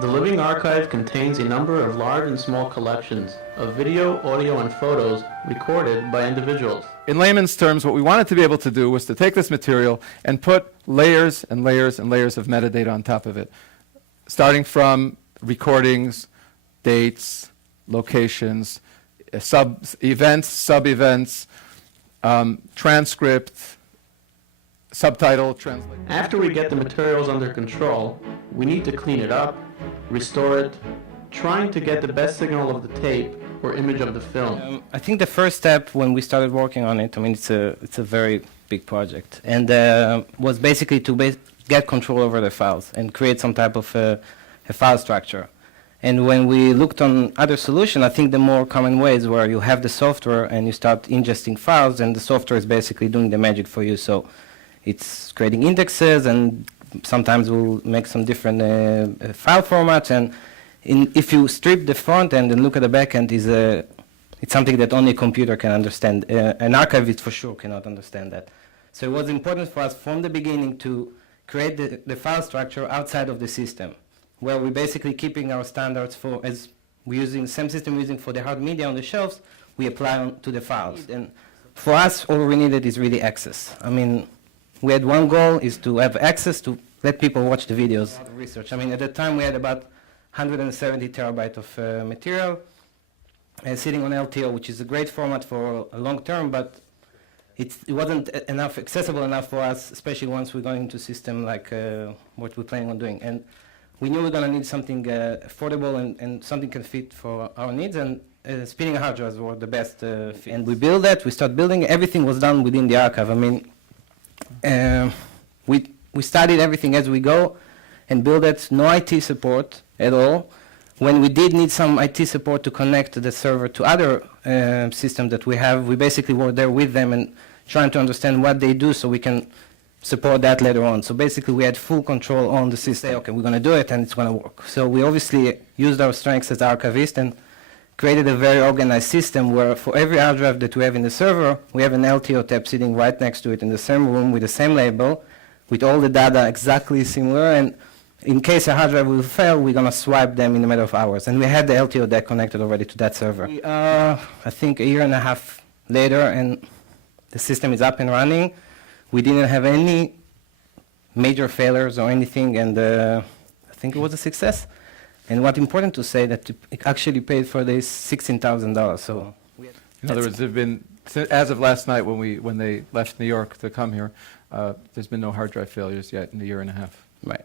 The Living Archive contains a number of large and small collections of video, audio, and photos recorded by individuals. In layman's terms, what we wanted to be able to do was to take this material and put layers and layers and layers of metadata on top of it, starting from recordings, dates, locations, events, sub-events, transcript, subtitle, translation. After we get the materials under control, we need to clean it up, restore it, trying to get the best signal of the tape or image of the film. I think the first step when we started working on it, I mean, it's a very big project, and was basically to get control over the files and create some type of a file structure. And when we looked on other solutions, I think the more common way is where you have the software and you start ingesting files, and the software is basically doing the magic for you. So it's creating indexes, and sometimes we'll make some different file formats. And if you strip the front end and look at the back end, it's something that only a computer can understand. An archivist for sure cannot understand that. So it was important for us from the beginning to create the file structure outside of the system, where we're basically keeping our standards for, as we're using the same system we're using for the hard media on the shelves, we apply to the files. And for us, all we needed is really access. I mean, we had one goal, is to have access to let people watch the videos. Research. I mean, at the time we had about 170 terabytes of material sitting on LTO, which is a great format for a long term, but it wasn't accessible enough for us, especially once we're going into a system like what we're planning on doing. And we knew we were going to need something affordable and something can fit for our needs, and spinning hard drives were the best fit. And we built that, we started building, everything was done within the archive. I mean, we studied everything as we go and built it, no IT support at all. When we did need some IT support to connect the server to other systems that we have, we basically were there with them and trying to understand what they do so we can support that later on. So basically we had full control on the system. Okay, we're going to do it and it's going to work. So we obviously used our strengths as archivists and created a very organized system where for every hard drive that we have in the server, we have an LTO tab sitting right next to it in the same room with the same label, with all the data exactly similar. And in case a hard drive will fail, we're going to swipe them in a matter of hours. And we had the LTO deck connected already to that server. I think a year and a half later, and the system is up and running. We didn't have any major failures or anything, and I think it was a success. And what's important to say that it actually paid for this $16,000. So, in other words, there've been, as of last night when they left New York to come here, there's been no hard drive failures yet in a year and a half. Right.